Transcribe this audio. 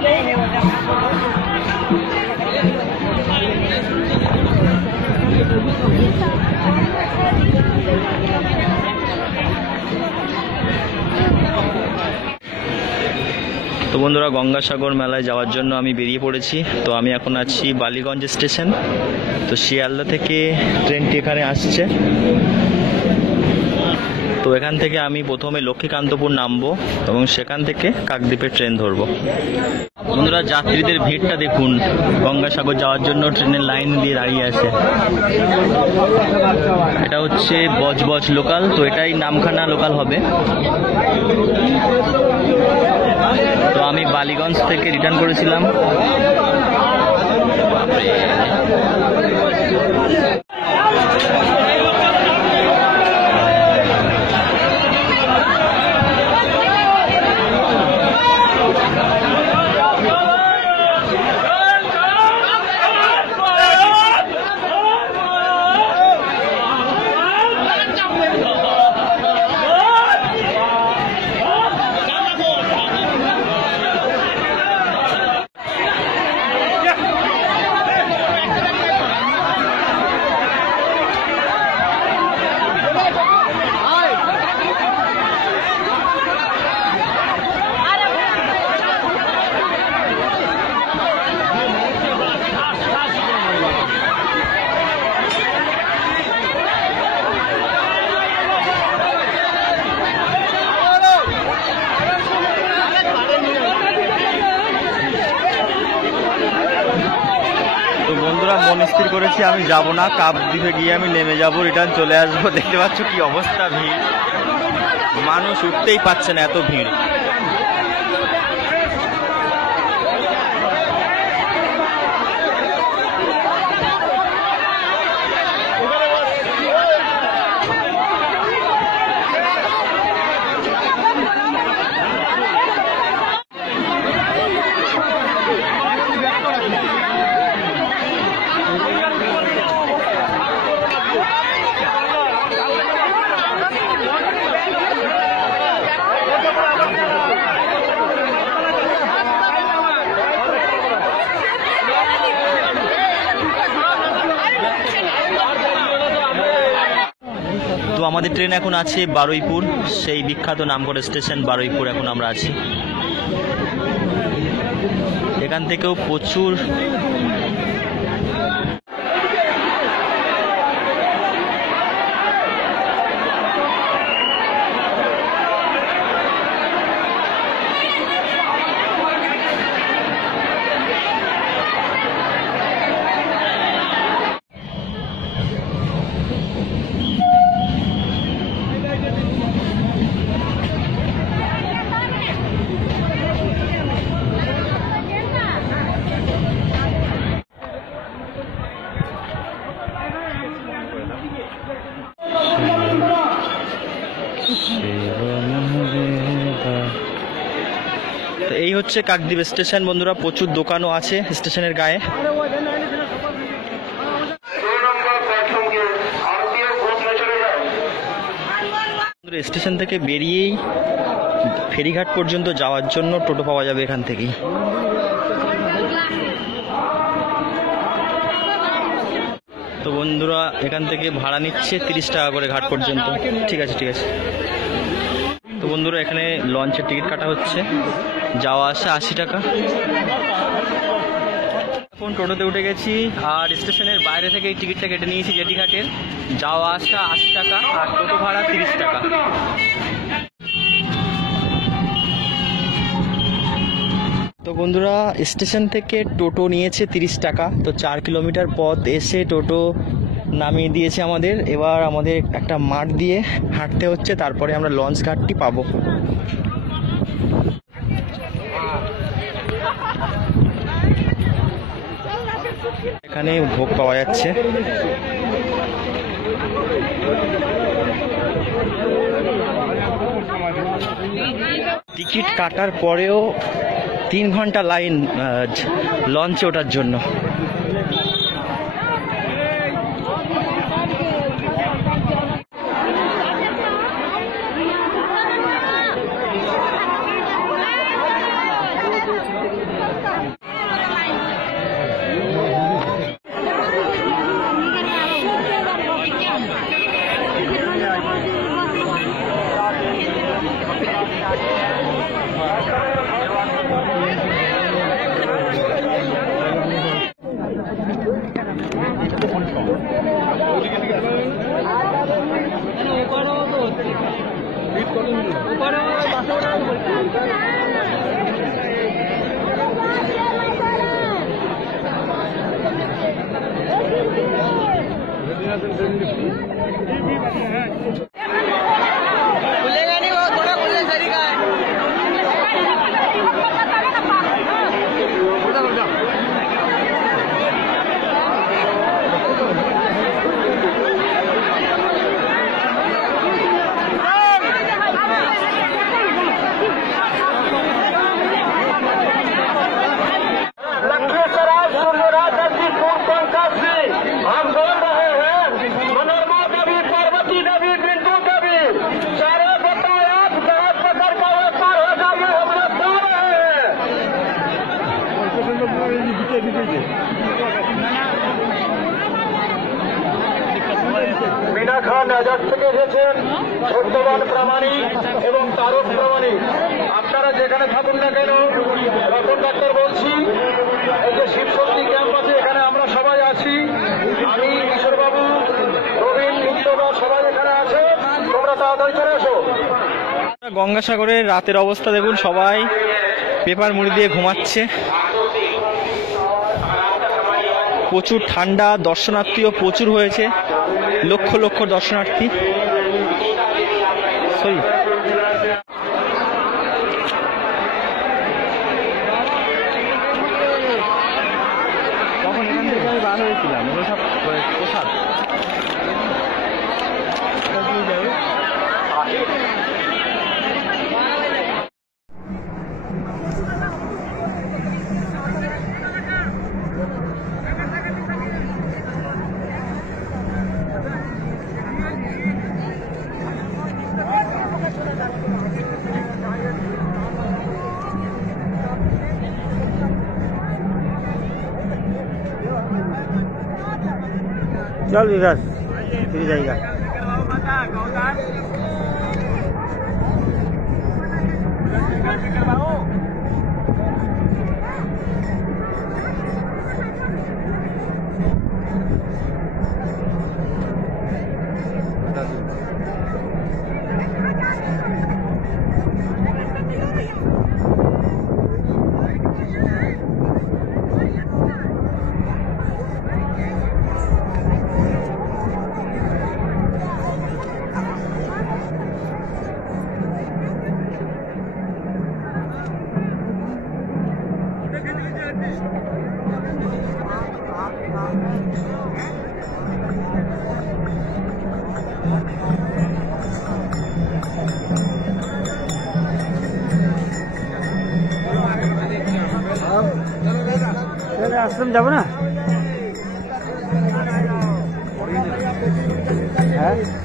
তো বন্ধুরা, গঙ্গাসাগর মেলায় যাওয়ার জন্য আমি বেরিয়ে পড়েছি। তো আমি এখন আছি বালিগঞ্জ স্টেশন। তো শিয়ালদা থেকে ট্রেনটি এখানে আসছে। তো এখান থেকে আমি প্রথমে লক্ষ্মীকান্তপুর নামবো এবং সেখান থেকে কাকদ্বীপের ট্রেন ধরবো। বন্ধুরা, যাত্রীদের ভিড়টা দেখুন, গঙ্গাসাগর যাওয়ার জন্য ট্রেনের লাইন দিয়ে দাঁড়িয়ে আছে। এটা হচ্ছে বজবজ লোকাল, তো এটাই নামখানা লোকাল হবে। তো আমি বালিগঞ্জ থেকে রিটার্ন করেছিলাম। বন্ধুরা, মন স্থির করেছি আমি যাব না, কাকদ্বীপে গিয়ে আমি নেমে যাব, রিটার্ন চলে আসবো। দেখতে পাচ্ছ কি অবস্থা, ভিড়, মানুষ উঠতেই পারছে না, এত ভিড়। তো আমাদের ট্রেন এখন আছে বারুইপুর, সেই বিখ্যাত নামকরা স্টেশন বারুইপুর এখন আমরা আছি। এখান থেকেও প্রচুর তো এই হচ্ছে কাকদ্বীপ স্টেশন। বন্ধুরা, প্রচুর দোকানও আছে স্টেশনের গায়ে। স্টেশন থেকে বেরিয়েই ফেরিঘাট পর্যন্ত যাওয়ার জন্য টোটো পাওয়া যাবে এখান থেকেই। তো বন্ধুরা, এখান থেকে ভাড়া নিচ্ছে 30 টাকা করে ঘাট পর্যন্ত। ঠিক আছে, ঠিক আছে। তো বন্ধুরা, এখানে লঞ্চের টিকিট কাটা হচ্ছে, যাওয়া আসা 80 টাকা। এখন টোটোতে উঠে গেছি আর স্টেশনের বাইরে থেকে এই টিকিটটা কেটে নিয়েছি জেটি ঘাটের। যাওয়া আসা 80 টাকা আর টোটো ভাড়া 30 টাকা। তো বন্ধুরা, স্টেশন থেকে টোটো নিয়েছে 30 টাকা। তো 4 কিলোমিটার পথ এসে টোটো নামিয়ে দিয়েছে আমাদের। এবার আমাদের একটা মাঠ দিয়ে হাঁটতে হচ্ছে, তারপরে আমরা লঞ্চ ঘাটটি পাবো। এখানে ভোগ পাওয়া যাচ্ছে। টিকিট কাটার পরেও 3 ঘন্টা লাইন লঞ্চে ওঠার জন্য। खुलेगा नहीं, वो थोड़ा खुलने तरीका है। মিনা খান রাজার থেকে এসেছেন সত্যবান প্রামাণিক এবং তারক প্রামাণিক। আপনারা যেখানে থাকুন না কেন, রতন ডাক্তার বলছি, এই যে শিবশক্তি ক্যাম্প আছে, এখানে আমরা সবাই আছি। আমি কিশোরবাবু, প্রবীণ, নিত্যদা সবাই এখানে আছে। তোমরা তাড়াতাড়ি চলে এসো। গঙ্গাসাগরের রাতের অবস্থা দেখুন, সবাই পেপার মুড়ি দিয়ে ঘুমাচ্ছে। প্রচুর ঠান্ডা, দর্শনার্থীও প্রচুর হয়েছে, লক্ষ লক্ষ দর্শনার্থী। সরি, তখন এখান থেকে আমি বার হয়েছিলাম, ওগুলো সব প্রসাদ। चल विकास, फिर जाएगा। आश्रम যাব না? হ্যাঁ।